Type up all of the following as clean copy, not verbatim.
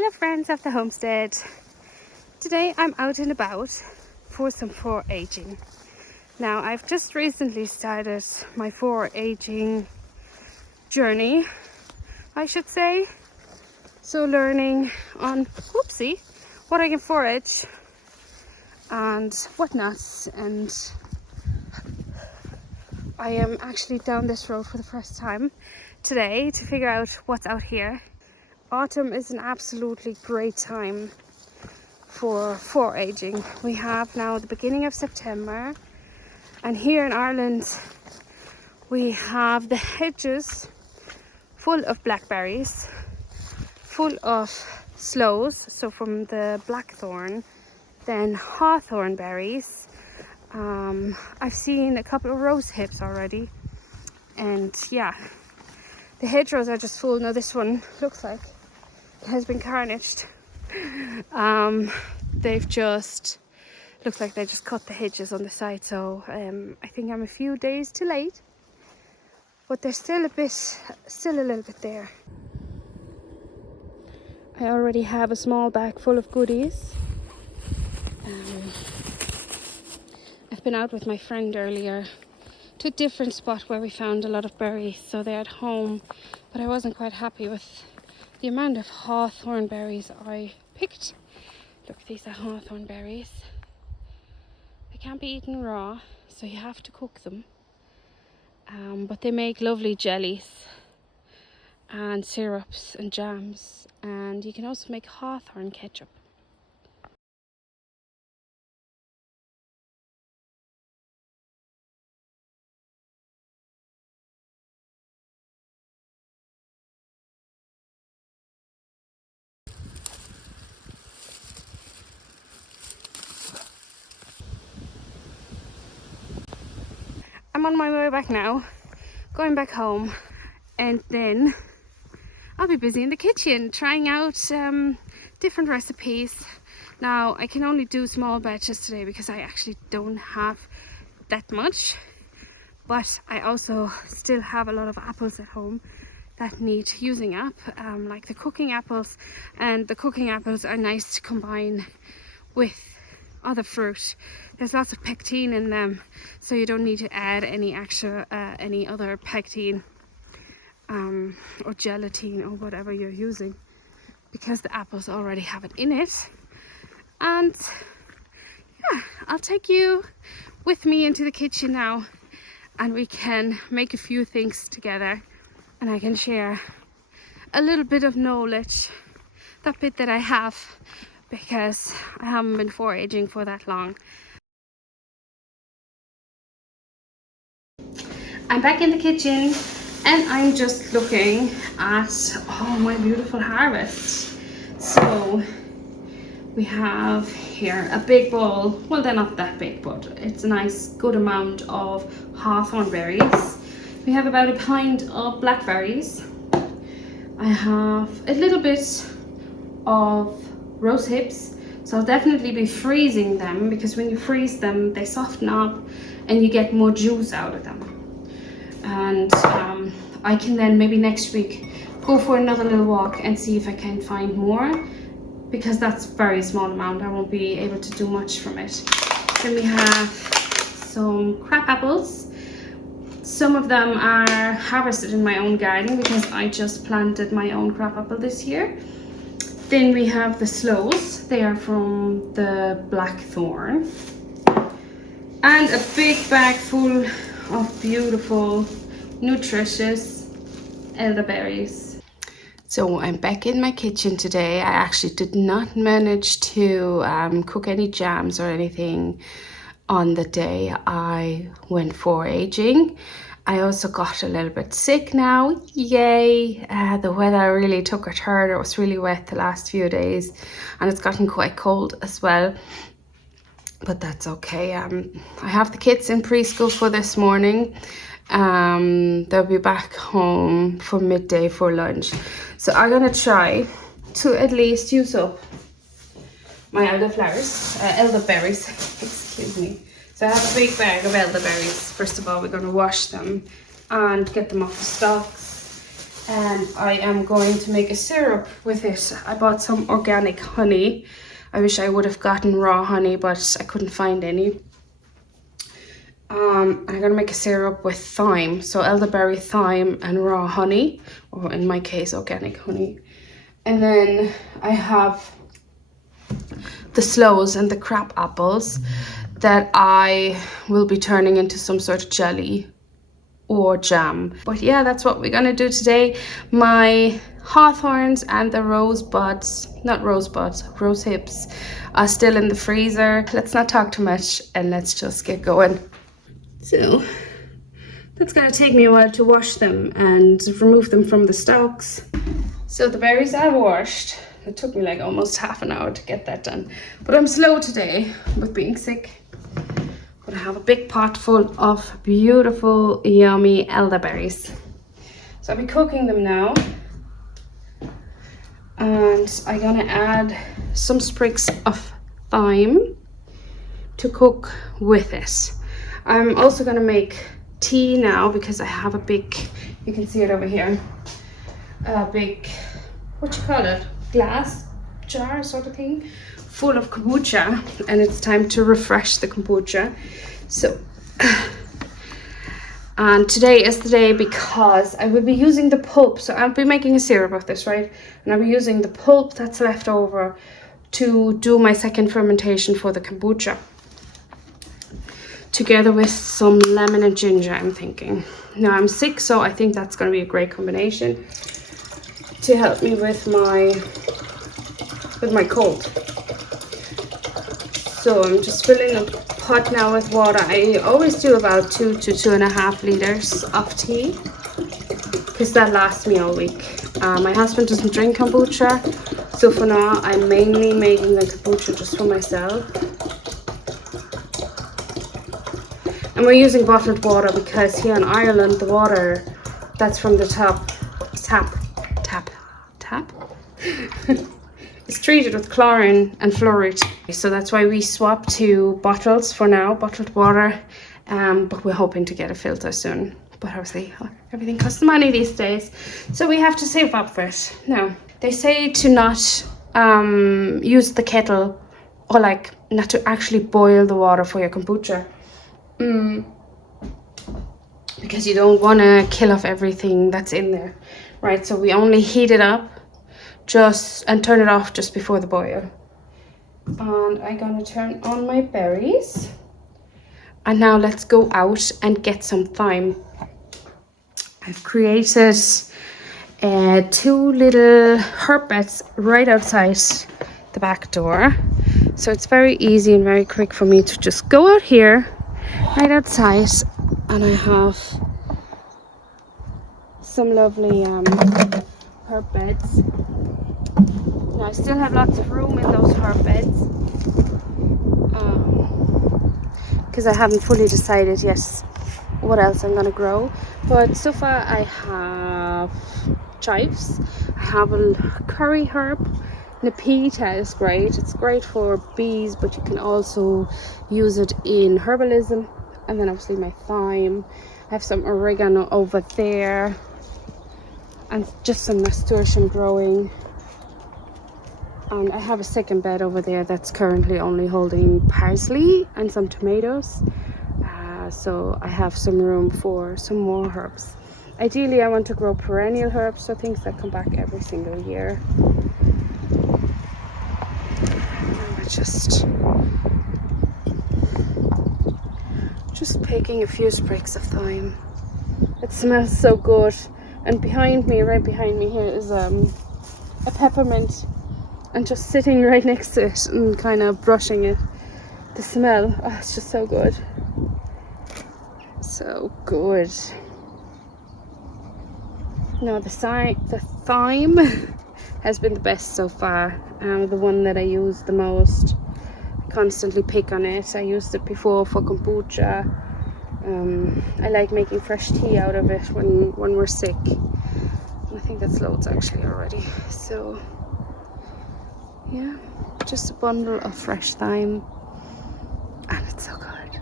Hello friends of the homestead. Today I'm out and about for some foraging. Now I've just recently started my foraging journey, I should say. So learning on, what I can forage and whatnot. And I am actually down this road for the first time today to figure out what's out here. Autumn is an absolutely great time for foraging. We have now the beginning of September, and here in Ireland we have the hedges full of blackberries, full of sloes, so from the blackthorn, then hawthorn berries. I've seen a couple of rose hips already, and yeah, the hedgerows are just full. Now this one looks like it has been carnaged. They've just looks like they just cut the hedges on the side, so I think I'm a few days too late, but there's still a little bit there. I already have a small bag full of goodies. I've been out with my friend earlier to a different spot where we found a lot of berries, so they're at home, but I wasn't quite happy with the amount of hawthorn berries I picked. Look, these are hawthorn berries. They can't be eaten raw, so you have to cook them. But they make lovely jellies and syrups and jams, and you can also make hawthorn ketchup. I'm on my way back now, going back home, and then I'll be busy in the kitchen trying out different recipes. Now I can only do small batches today because I actually don't have that much, but I also still have a lot of apples at home that need using up, like the cooking apples, and the cooking apples are nice to combine with other fruit. There's lots of pectin in them, so you don't need to add any other pectin or gelatin or whatever you're using, because the apples already have it in it. And yeah, I'll take you with me into the kitchen now, and we can make a few things together, and I can share a little bit of knowledge, that bit that I have, because I haven't been foraging for that long. I'm back in the kitchen and I'm just looking at my beautiful harvest. So we have here a big bowl. Well, they're not that big, but it's a nice good amount of hawthorn berries. We have about a pint of blackberries. I have a little bit of rose hips, so I'll definitely be freezing them, because when you freeze them they soften up and you get more juice out of them. And I can then maybe next week go for another little walk and see if I can find more, because that's a very small amount. I won't be able to do much from it. Then we have some crab apples. Some of them are harvested in my own garden because I just planted my own crab apple this year. Then we have the sloes. They are from the blackthorn. And a big bag full of beautiful, nutritious elderberries. So I'm back in my kitchen today. I actually did not manage to cook any jams or anything on the day I went foraging. I also got a little bit sick now. Yay! The weather really took a turn. It was really wet the last few days, and it's gotten quite cold as well. But that's okay. I have the kids in preschool for this morning. They'll be back home for midday for lunch. So I'm gonna try to at least use up my elderberries, excuse me. So I have a big bag of elderberries. First of all, we're gonna wash them and get them off the stalks. and I am going to make a syrup with it. I bought some organic honey. I wish I would have gotten raw honey, but I couldn't find any. I'm gonna make a syrup with thyme, so elderberry, thyme, and raw honey, or in my case, organic honey. And then I have the sloes and the crab apples that I will be turning into some sort of jelly or jam. But yeah, that's what we're gonna do today. My hawthorns and the rose hips are still in the freezer. Let's not talk too much and let's just get going. So that's gonna take me a while to wash them and remove them from the stalks. So the berries are washed. It took me like almost half an hour to get that done. But I'm slow today with being sick. But I have a big pot full of beautiful, yummy elderberries. So I'll be cooking them now. And I'm gonna add some sprigs of thyme to cook with it. I'm also gonna make tea now because I have a big, you can see it over here, a big, what you call it, glass jar sort of thing, full of kombucha, and it's time to refresh the kombucha. So, and today is the day because I will be using the pulp. So I'll be making a syrup of this, right? And I'll be using the pulp that's left over to do my second fermentation for the kombucha, together with some lemon and ginger, I'm thinking. Now I'm sick, so I think that's going to be a great combination to help me with my cold. So I'm just filling a pot now with water. I always do about 2 to 2.5 liters of tea because that lasts me all week. My husband doesn't drink kombucha, so for now I'm mainly making the kombucha just for myself. And we're using bottled water because here in Ireland the water that's from the tap is treated with chlorine and fluoride. So that's why we swap to bottles for now, bottled water, but we're hoping to get a filter soon. But obviously everything costs money these days, so we have to save up for it. Now, they say to not use the kettle, or like not to actually boil the water for your kombucha. Because you don't want to kill off everything that's in there, right? So we only heat it up and turn it off just before the boil. And I'm gonna turn on my berries. And now let's go out and get some thyme. I've created 2 little herb beds right outside the back door. So it's very easy and very quick for me to just go out here, right outside, and I have some lovely herb beds. Now I still have lots of room in those herb beds because I haven't fully decided yet what else I'm gonna grow. But so far I have chives, I have a curry herb. Nepeta is great. It's great for bees, but you can also use it in herbalism. And then obviously my thyme. I have some oregano over there, and just some nasturtium growing. And I have a second bed over there that's currently only holding parsley and some tomatoes. So I have some room for some more herbs. Ideally, I want to grow perennial herbs, so things that come back every single year. Just picking a few sprigs of thyme. It smells so good. And behind me, right behind me here, is a peppermint, and just sitting right next to it and kind of brushing it. The smell, oh, it's just so good. So good. Now the thyme has been the best so far. The one that I use the most. I constantly pick on it. I used it before for kombucha. I like making fresh tea out of it when we're sick. I think that's loads actually already. So yeah, just a bundle of fresh thyme, and it's so good.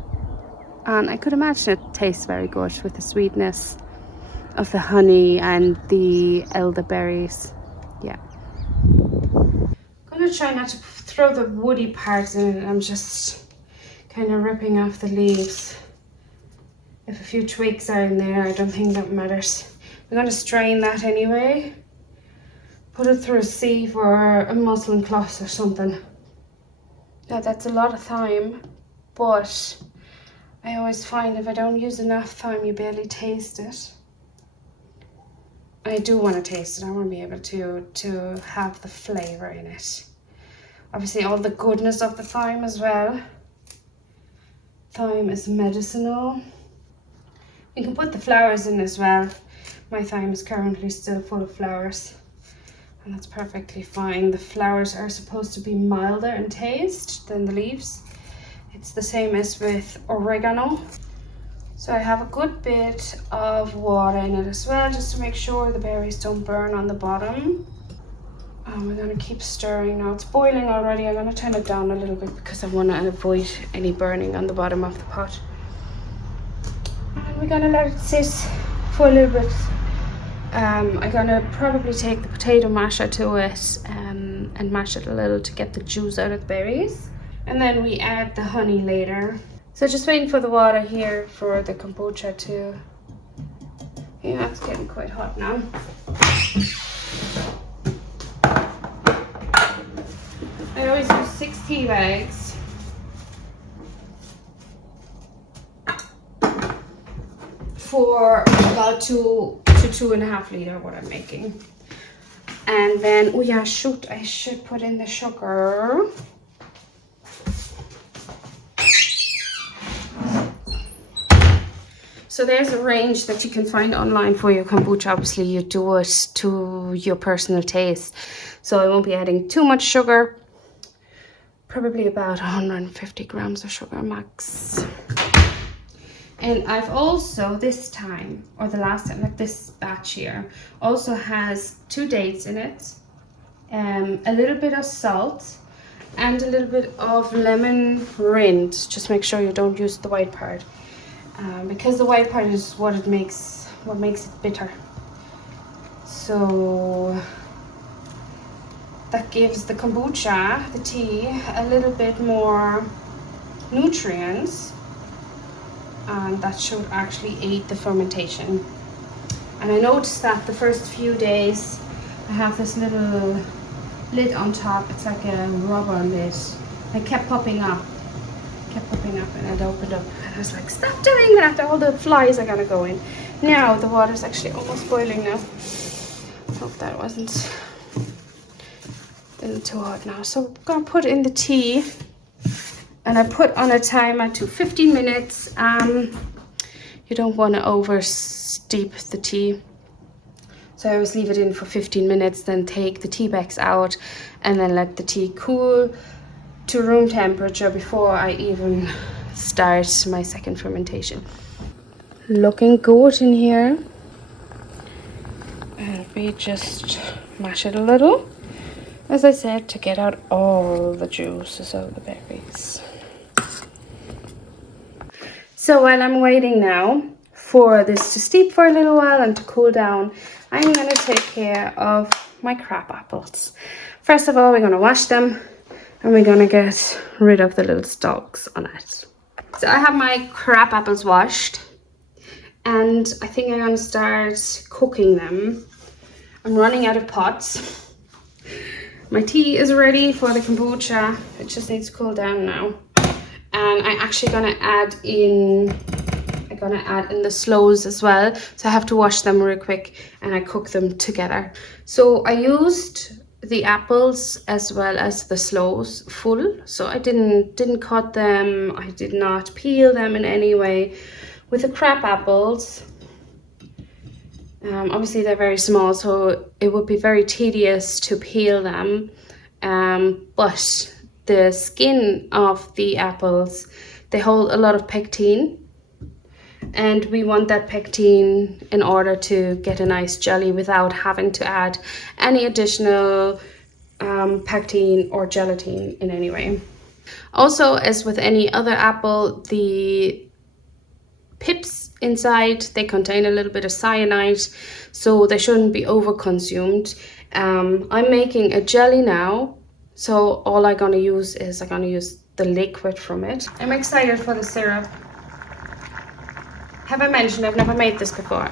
And I could imagine it tastes very good with the sweetness of the honey and the elderberries. Yeah. I'm gonna try not to throw the woody parts in it. I'm just kind of ripping off the leaves. If a few twigs are in there, I don't think that matters. I'm gonna strain that anyway. Put it through a sieve or a muslin cloth or something. Now that's a lot of thyme, but I always find if I don't use enough thyme, you barely taste it. I do want to taste it. I want to be able to have the flavor in it. Obviously all the goodness of the thyme as well. Thyme is medicinal. You can put the flowers in as well. My thyme is currently still full of flowers, and that's perfectly fine. The flowers are supposed to be milder in taste than the leaves. It's the same as with oregano. So I have a good bit of water in it as well, just to make sure the berries don't burn on the bottom. We're going to keep stirring now. It's boiling already. I'm going to turn it down a little bit because I want to avoid any burning on the bottom of the pot. And we're going to let it sit for a little bit. I'm going to probably take the potato masher to it and mash it a little to get the juice out of the berries. And then we add the honey later. So just waiting for the water here for the kombucha to... Yeah, it's getting quite hot now. I always use 6 tea bags. For about 2 to 2.5 liters what I'm making. And then, oh yeah, shoot, I should put in the sugar. So there's a range that you can find online for your kombucha. Obviously you do it to your personal taste. So I won't be adding too much sugar. Probably about 150 grams of sugar max. And I've also this time, or the last time, like this batch here, also has 2 dates in it. A little bit of salt and a little bit of lemon rind. Just make sure you don't use the white part. Because the white part is what makes it bitter. So that gives the kombucha, the tea, a little bit more nutrients, and that should actually aid the fermentation. And I noticed that the first few days I have this little lid on top. It's like a rubber lid. It kept popping up. And I'd opened up and I was like, stop doing that, all the flies are gonna go in. Now the water's actually almost boiling now. Hope that wasn't too hot now. So I'm gonna put in the tea, and I put on a timer to 15 minutes. You don't want to over steep the tea, so I always leave it in for 15 minutes, then take the tea bags out and then let the tea cool to room temperature before I even start my second fermentation. Looking good in here. And we just mash it a little, as I said, to get out all the juices of the berries. So while I'm waiting now for this to steep for a little while and to cool down, I'm going to take care of my crab apples. First of all, we're going to wash them. And we're gonna get rid of the little stalks on it. So I have my crab apples washed, and I think I'm gonna start cooking them. I'm running out of pots. My tea is ready for the kombucha. It just needs to cool down now. And I'm actually gonna add in the sloes as well. So I have to wash them real quick and I cook them together. So I used the apples as well as the sloes full, so I didn't cut them, I did not peel them in any way. With the crab apples, obviously they're very small, so it would be very tedious to peel them, but the skin of the apples, they hold a lot of pectin, and we want that pectin in order to get a nice jelly without having to add any additional pectin or gelatin in any way. Also, as with any other apple, the pips inside. They contain a little bit of cyanide, so they shouldn't be over-consumed. I'm making a jelly now, so all I'm gonna use is the liquid from it. I'm excited for the syrup. Have I mentioned I've never made this before?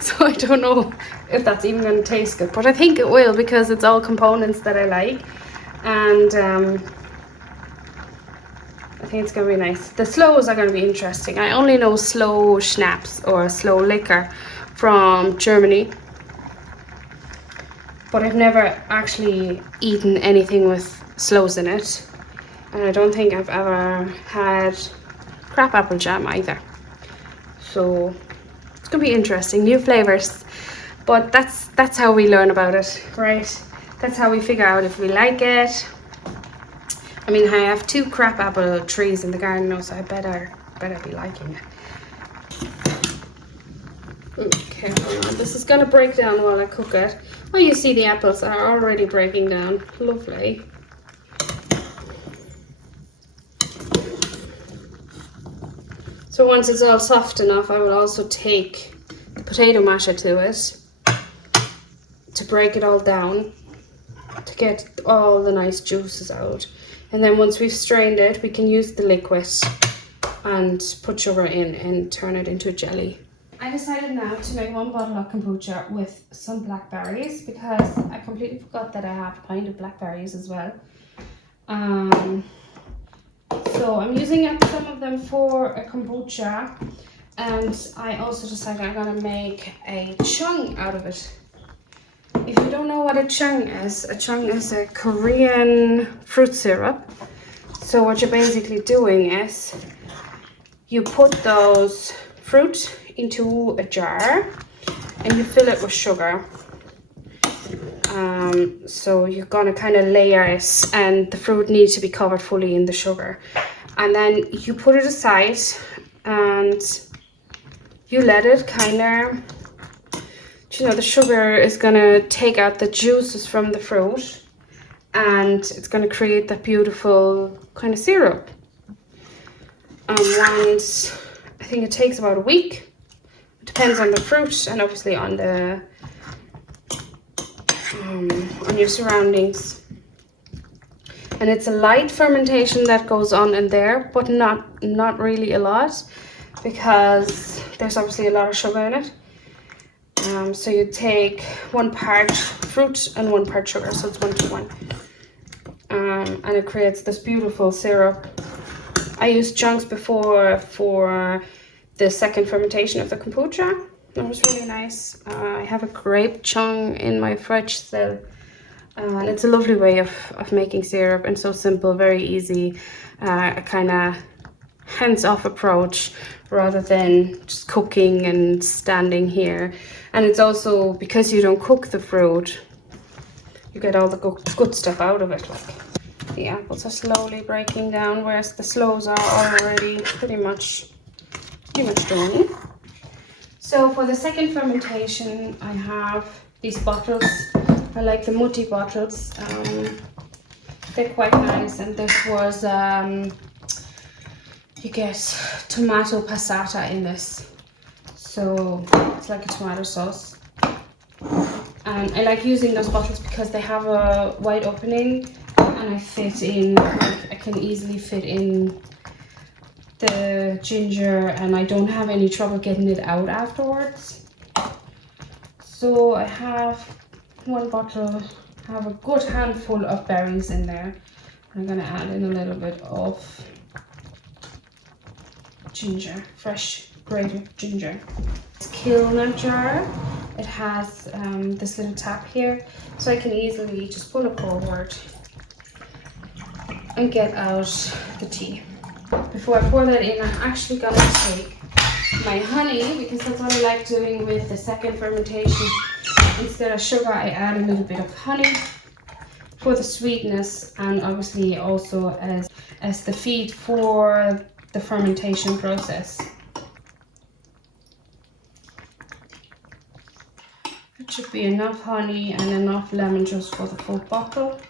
So I don't know if that's even going to taste good, but I think it will because it's all components that I like, and I think it's going to be nice. The slows are going to be interesting. I only know slow schnapps or slow liquor from Germany, but I've never actually eaten anything with slows in it, and I don't think I've ever had crab apple jam either. So it's gonna be interesting, new flavors, but that's how we learn about it, right? That's how we figure out if we like it. I mean, I have 2 crabapple trees in the garden now, so I better be liking it. Okay, hold on. This is gonna break down while I cook it. Oh, you see the apples are already breaking down. Lovely. So once it's all soft enough, I will also take the potato masher to it to break it all down, to get all the nice juices out. And then once we've strained it, we can use the liquid and put sugar in and turn it into a jelly. I decided now to make 1 bottle of kombucha with some blackberries because I completely forgot that I have a pint of blackberries as well. So I'm using up some of them for a kombucha, and I also decided I'm gonna make a chung out of it. If you don't know what a chung is a Korean fruit syrup. So what you're basically doing is you put those fruit into a jar and you fill it with sugar. So you're gonna kind of layer it, and the fruit needs to be covered fully in the sugar, and then you put it aside and you let it kind of, you know, the sugar is gonna take out the juices from the fruit and it's gonna create that beautiful kind of syrup. And once, I think it takes about a week. It depends on the fruit and obviously on the on your surroundings. And it's a light fermentation that goes on in there, but not really a lot, because there's obviously a lot of sugar in it. So you take 1 part fruit and 1 part sugar, so it's 1 to 1, and it creates this beautiful syrup. I used chunks before for the second fermentation of the kombucha. That was really nice. I have a grape chung in my fridge still, and it's a lovely way of making syrup, and so simple, very easy, a kind of hands-off approach rather than just cooking and standing here. And it's also, because you don't cook the fruit, you get all the good stuff out of it. Like, the apples are slowly breaking down, whereas the sloes are already pretty much done. So for the second fermentation, I have these bottles. I like the Mutti bottles. They're quite nice, and this was, you get tomato passata in this. So it's like a tomato sauce. And I like using those bottles because they have a wide opening, and I can easily fit in the ginger, and I don't have any trouble getting it out afterwards. So I have 1 bottle, I have a good handful of berries in there. I'm gonna add in a little bit of ginger, fresh grated ginger. It's Kilner jar. It has this little tap here, so I can easily just pull it forward and get out the tea. Before I pour that in, I'm actually gonna take my honey, because that's what I like doing with the second fermentation. Instead of sugar, I add a little bit of honey for the sweetness, and obviously also as the feed for the fermentation process. It should be enough honey and enough lemon juice for the full bottle.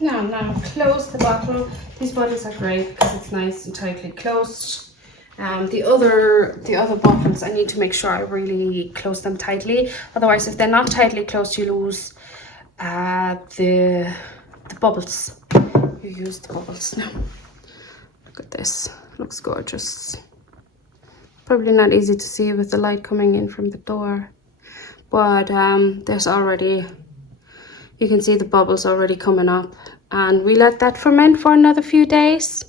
Now close the bottle. These bottles are great because it's nice and tightly closed. The other bottles, I need to make sure I really close them tightly. Otherwise, if they're not tightly closed, you lose the bubbles. You use the bubbles now. Look at this. Looks gorgeous. Probably not easy to see with the light coming in from the door, but there's already, you can see the bubbles already coming up, and we let that ferment for another few days.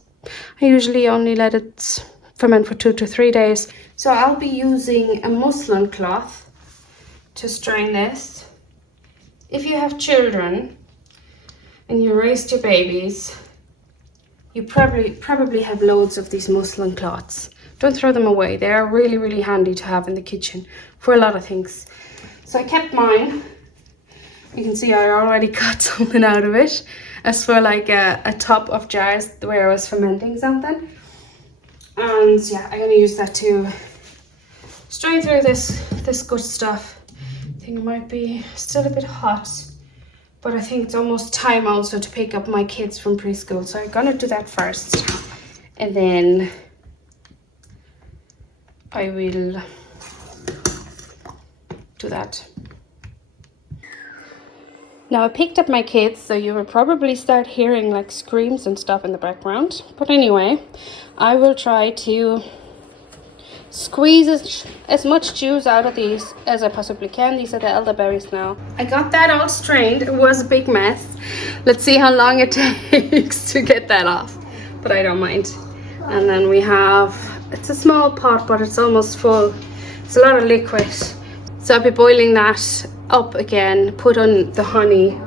I usually only let it ferment for 2 to 3 days. So I'll be using a muslin cloth to strain this. If you have children and you raised your babies, you probably have loads of these muslin cloths. Don't throw them away. They are really, really handy to have in the kitchen for a lot of things. So I kept mine. You can see I already got something out of it, as for like a top of jars where I was fermenting something. And yeah, I'm gonna use that to strain through this good stuff. I think it might be still a bit hot, but I think it's almost time also to pick up my kids from preschool. So I'm gonna do that first, and then I will do that. Now I picked up my kids, so you will probably start hearing like screams and stuff in the background. But anyway, I will try to squeeze as much juice out of these as I possibly can. These are the elderberries now. I got that all strained. It was a big mess. Let's see how long it takes to get that off, but I don't mind. And then we have, it's a small pot, but it's almost full. It's a lot of liquid. So I'll be boiling that up again, put on the honey.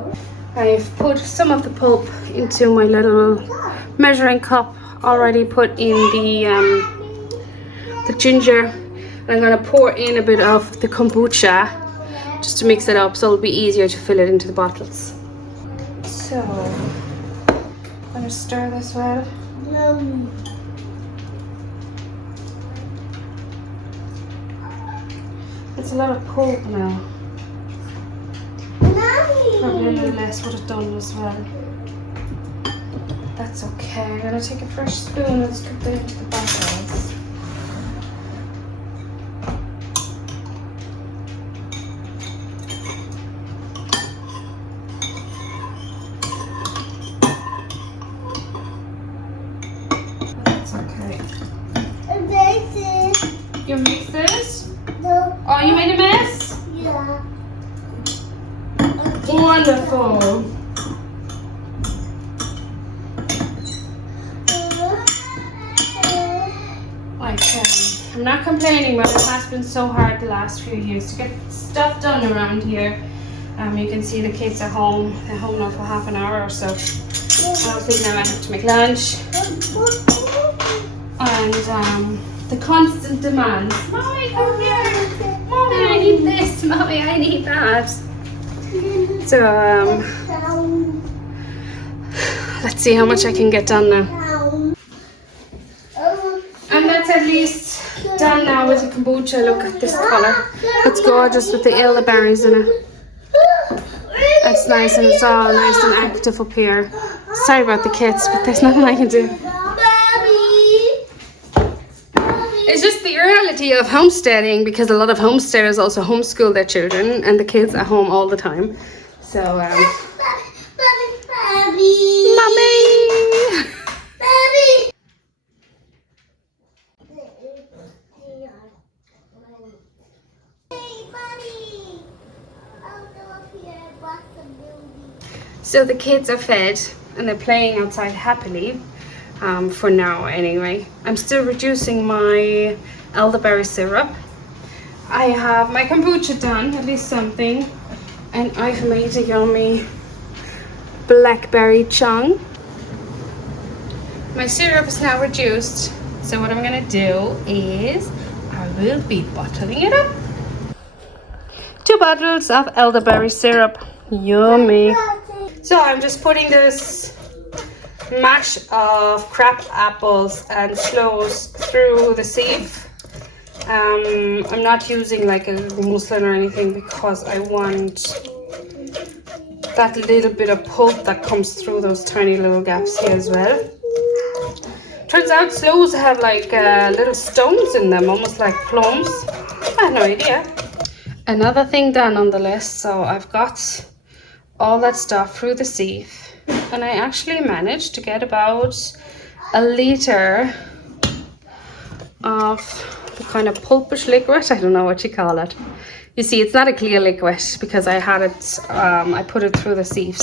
I've put some of the pulp into my little measuring cup, already put in the ginger. I'm gonna pour in a bit of the kombucha just to mix it up, so it'll be easier to fill it into the bottles. So I'm gonna stir this well. It's a lot of pulp now. Probably a little less would have done as well. That's okay. I'm gonna take a fresh spoon and scoop it into the bottles. That's okay. You mix this? No. Oh, you made a mess? Yeah. Wonderful. I'm not complaining, but it has been so hard the last few years to get stuff done around here. You can see the kids are home. They're home now for half an hour or so. I was thinking now I have to make lunch. And the constant demands. Mommy, come here. Mommy, I need this. Mommy, I need that. So let's see how much I can get done now. And that's at least done now with the kombucha. Look at this colour. It's gorgeous with the elderberries in it. It's nice, and it's all nice and active up here. Sorry about the kids, but there's nothing I can do. It's just the reality of homesteading, because a lot of homesteaders also homeschool their children, and the kids are home all the time. So, Mommy! So the kids are fed and they're playing outside happily, for now anyway. I'm still reducing my elderberry syrup. I have my kombucha done, at least something, and I've made a yummy blackberry chung. My syrup is now reduced, so what I'm gonna do is I will be bottling it up. 2 bottles of elderberry syrup. Yummy. So I'm just putting this mash of crab apples and sloes through the sieve. I'm not using like a muslin or anything because I want that little bit of pulp that comes through those tiny little gaps here as well. Turns out sloes have like little stones in them, almost like plums. I had no idea. Another thing done on the list, so I've got all that stuff through the sieve, and I actually managed to get about a litre of the kind of pulpish liquid. I don't know what you call it. You see, it's not a clear liquid because I had it, I put it through the sieve.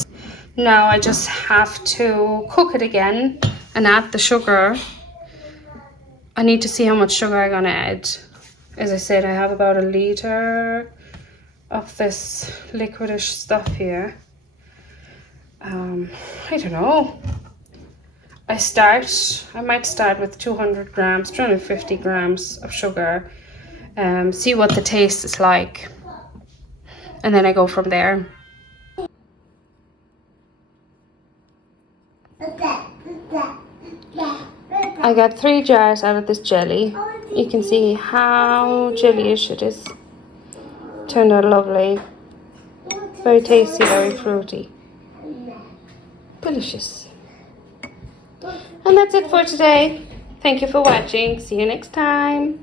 Now I just have to cook it again and add the sugar. I need to see how much sugar I'm gonna add. As I said, I have about a litre of this liquidish stuff here. I don't know. I might start with 200 grams, 250 grams of sugar. See what the taste is like. And then I go from there. I got 3 jars out of this jelly. You can see how jellyish it is. Turned out lovely. Very tasty, very fruity. Delicious. And that's it for today. Thank you for watching. See you next time.